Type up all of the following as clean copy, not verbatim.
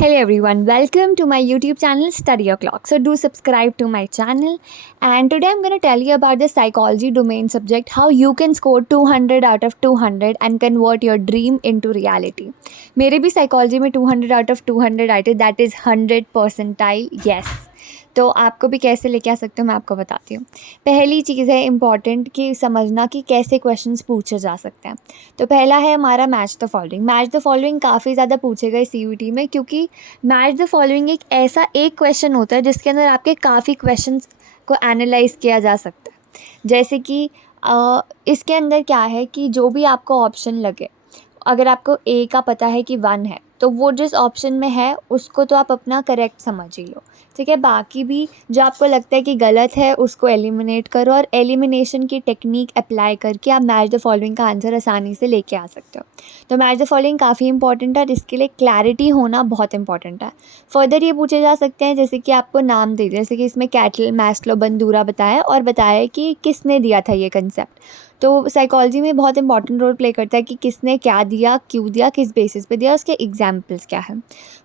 Hello everyone, welcome to my YouTube channel Study O'Clock. So do subscribe to my channel, and today I'm going to tell you about the psychology domain subject, how you can score 200 out of 200 and convert your dream into reality. मेरे भी psychology में 200 out of 200 आए थे, that is 100 percentile, yes. तो आपको भी कैसे लेके आ सकते हो मैं आपको बताती हूँ। पहली चीज़ है इम्पॉर्टेंट कि समझना कि कैसे क्वेश्चंस पूछे जा सकते हैं। तो पहला है हमारा match the following. Match the following काफ़ी ज़्यादा पूछे गए CUET में, क्योंकि मैच द फॉलोइंग एक ऐसा एक क्वेश्चन होता है जिसके अंदर आपके काफ़ी क्वेश्चंस को एनालाइज किया जा सकता है। जैसे कि इसके अंदर क्या है कि जो भी आपको ऑप्शन लगे, अगर आपको A का पता है कि 1 है तो वो जिस ऑप्शन में है उसको तो आप अपना करेक्ट समझ ही लो, ठीक है। बाकी भी जो आपको लगता है कि गलत है उसको एलिमिनेट करो, और एलिमिनेशन की टेक्निक अप्लाई करके आप मैच द फॉलोइंग का आंसर आसानी से लेके आ सकते हो। तो मैच द फॉलोइंग काफ़ी इंपॉर्टेंट है और इसके लिए क्लैरिटी होना बहुत इंपॉर्टेंट है। फर्दर ये पूछे जा सकते हैं जैसे कि आपको नाम दे दिया, जैसे कि इसमें कैटल, मैस्लो, बंदूरा बताया और बताया कि किसने दिया था ये कंसेप्ट। तो साइकोलॉजी में बहुत इंपॉर्टेंट रोल प्ले करता है कि किसने क्या दिया, क्यों दिया, किस बेसिस पे दिया, उसके एग्जाम्पल्स क्या है।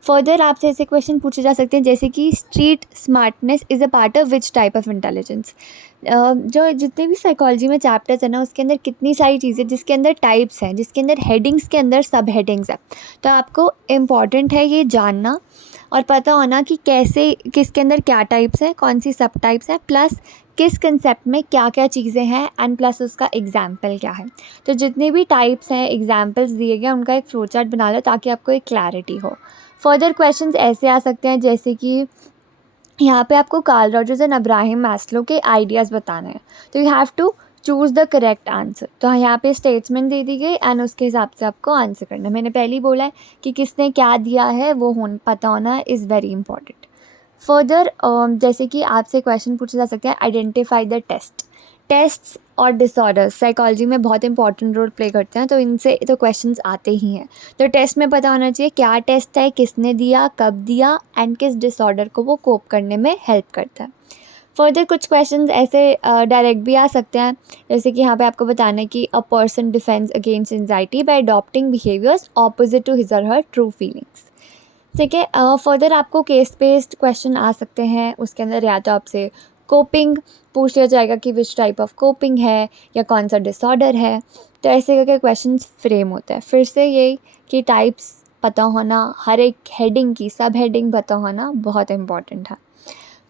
फर्दर आपसे ऐसे क्वेश्चन पूछे जा सकते हैं जैसे कि street smartness is a part of which type of intelligence. जो जितने भी साइकोलॉजी में चैप्टर्स है ना, उसके अंदर कितनी सारी चीज़ें जिसके अंदर टाइप्स हैं, जिसके अंदर हेडिंग्स के अंदर सब हेडिंग्स है। तो आपको इम्पॉर्टेंट है ये जानना और पता होना कि कैसे, किसके अंदर क्या टाइप्स हैं, कौन सी सब टाइप्स हैं, प्लस किस कंसेप्ट में क्या क्या चीज़ें हैं, एंड प्लस उसका एग्जाम्पल क्या है। तो जितने भी टाइप्स हैं, एग्जाम्पल्स दिए गए, उनका एक फ्लो चार्ट बना लो ताकि आपको एक क्लैरिटी हो। फर्दर क्वेश्चंस ऐसे आ सकते हैं जैसे कि यहाँ पे आपको Carl Rogers and Abraham Maslow के आइडियाज़ बताने हैं, तो you have to choose the correct answer. तो यहाँ पे स्टेटमेंट दे दी गई एंड उसके हिसाब से आपको आंसर करना है। मैंने पहले ही बोला है कि किसने क्या दिया है वो पता होना इज़ वेरी इंपॉर्टेंट। फर्दर जैसे कि आपसे क्वेश्चन पूछे जा सकते हैं, आइडेंटिफाई द टेस्ट्स और डिसऑर्डर्स साइकोलॉजी में बहुत इंपॉर्टेंट रोल प्ले करते हैं, तो इनसे तो क्वेश्चंस आते ही हैं। तो टेस्ट में पता होना चाहिए क्या टेस्ट है, किसने दिया, कब दिया, एंड किस डिसऑर्डर को वो कोप करने में हेल्प करता है। फर्दर कुछ क्वेश्चंस ऐसे डायरेक्ट भी आ सकते हैं, जैसे कि यहाँ पे आपको बताना है कि a person defends against anxiety by adopting behaviours opposite to his or her true feelings, ठीक है। फर्दर आपको केस बेस्ड क्वेश्चन आ सकते हैं, उसके अंदर या तो आपसे कोपिंग पूछ लिया जाएगा कि विच टाइप ऑफ कोपिंग है या कौन सा डिसऑर्डर है। तो ऐसे करके क्वेश्चंस फ्रेम होते हैं। फिर से यही कि टाइप्स पता होना, हर एक हेडिंग की सब हेडिंग पता होना बहुत इंपॉर्टेंट है।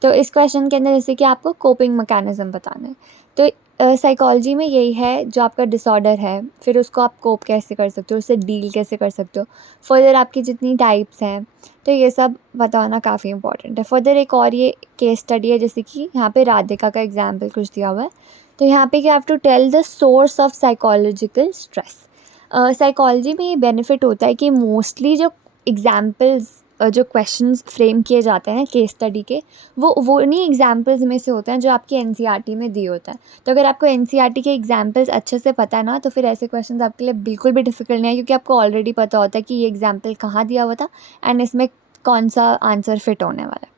तो इस क्वेश्चन के अंदर जैसे कि आपको कोपिंग मैकेनिज्म बताना है, तो साइकोलॉजी में यही है, जो आपका डिसऑर्डर है फिर उसको आप कोप कैसे कर सकते हो, उससे डील कैसे कर सकते हो। फर्दर आपकी जितनी टाइप्स हैं, तो ये सब बताना काफ़ी इंपॉर्टेंट है। फर्दर एक और ये केस स्टडी है, जैसे कि यहाँ पे राधिका का एग्जाम्पल कुछ दिया हुआ है। तो यहाँ पे you have to tell the source of psychological stress. Psychology में ये बेनिफिट होता है कि मोस्टली जो एग्जाम्पल्स, जो क्वेश्चंस फ्रेम किए जाते हैं केस स्टडी के, वो उन्हीं एग्जाम्पल्स में से होते हैं जो आपकी NCERT में दिए होते हैं। तो अगर आपको NCERT के एग्जाम्पल्स अच्छे से पता है ना, तो फिर ऐसे क्वेश्चंस आपके लिए बिल्कुल भी डिफ़िकल्ट नहीं है, क्योंकि आपको ऑलरेडी पता होता है कि ये एग्जाम्पल कहाँ दिया हुआ था एंड इसमें कौन सा आंसर फिट होने वाला है।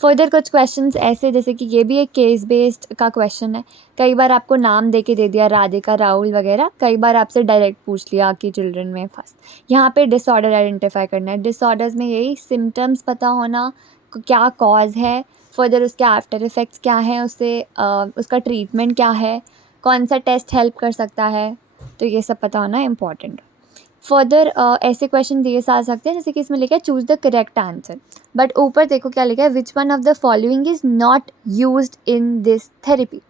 फर्दर कुछ क्वेश्चंस ऐसे, जैसे कि ये भी एक केस बेस्ड का क्वेश्चन है। कई बार आपको नाम दे के दे दिया, राधिका, राहुल वगैरह। कई बार आपसे डायरेक्ट पूछ लिया कि चिल्ड्रन में फर्स्ट, यहाँ पे डिसऑर्डर आइडेंटिफाई करना है। डिसऑर्डर्स में यही सिम्टम्स पता होना, क्या कॉज है, फर्दर उसके आफ्टर इफ़ेक्ट्स क्या हैं, उसका ट्रीटमेंट क्या है, कौन सा टेस्ट हेल्प कर सकता है, तो ये सब पता होना इम्पॉर्टेंट है। फर्दर ऐसे क्वेश्चन दिए आ सकते हैं, जैसे कि इसमें लिखा है choose the correct answer, but ऊपर देखो क्या लिखा है, which one of the following is not used in this therapy.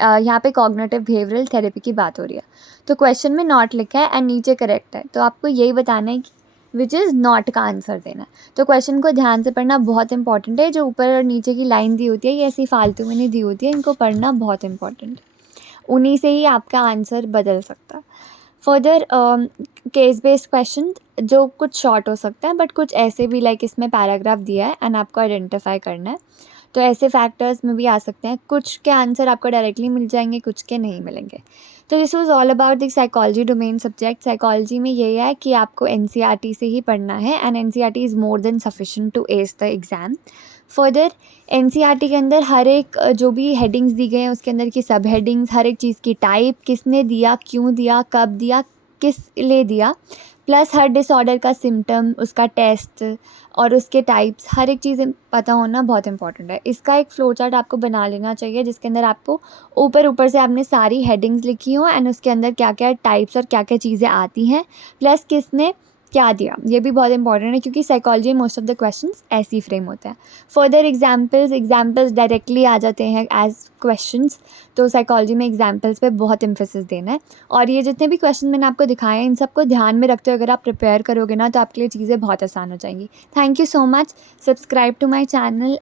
यहाँ पे कॉग्निटिव बिहेवियरल थेरेपी की बात हो रही है, तो क्वेश्चन में नॉट लिखा है एंड नीचे करेक्ट है, तो आपको यही बताना है कि विच इज़ नॉट का आंसर देना है। तो क्वेश्चन को ध्यान से पढ़ना बहुत इंपॉर्टेंट है। जो ऊपर और नीचे की लाइन दी होती है ये ऐसी फालतू में नहीं दी होती है, इनको पढ़ना बहुत इंपॉर्टेंट है, उन्हीं से ही आपका आंसर बदल सकता है। फर्दर केस बेस्ड क्वेश्चन जो कुछ शॉर्ट हो सकता है, बट कुछ ऐसे भी, लाइक इसमें पैराग्राफ दिया है एंड आपको आइडेंटिफाई करना है, तो ऐसे फैक्टर्स में भी आ सकते हैं। कुछ के आंसर आपको डायरेक्टली मिल जाएंगे, कुछ के नहीं मिलेंगे। तो this was all about the psychology domain subject. Psychology में यही है कि आपको NCERT से ही पढ़ना है and NCERT is more than sufficient to ace the exam. Further NCERT के अंदर हर एक जो भी हेडिंग्स दी गए हैं उसके अंदर की सब हेडिंग्स, हर एक चीज़ की टाइप, किसने दिया, क्यों दिया, कब दिया, किस लिए दिया, प्लस हर डिसऑर्डर का सिम्टम, उसका टेस्ट और उसके टाइप्स, हर एक चीज़ पता होना बहुत इंपॉर्टेंट है। इसका एक फ्लो चार्ट आपको बना लेना चाहिए जिसके अंदर आपको ऊपर से आपने सारी हेडिंग्स लिखी हो एंड उसके अंदर क्या क्या टाइप्स और क्या क्या चीज़ें आती हैं, प्लस किसने क्या दिया, ये भी बहुत इंपॉर्टेंट है क्योंकि साइकोलॉजी में मोस्ट ऑफ द क्वेश्चंस ऐसे ही फ्रेम होते हैं। फर्दर एग्जाम्पल्स डायरेक्टली आ जाते हैं एज क्वेश्चंस, तो साइकोलॉजी में एग्जाम्पल्स पे बहुत एम्फेसिस देना है। और ये जितने भी क्वेश्चन मैंने आपको दिखाए हैं इन सबको ध्यान में रखते हुए अगर आप प्रिपेयर करोगे ना तो आपके लिए चीज़ें बहुत आसान हो जाएंगी। Thank you so much, subscribe to my channel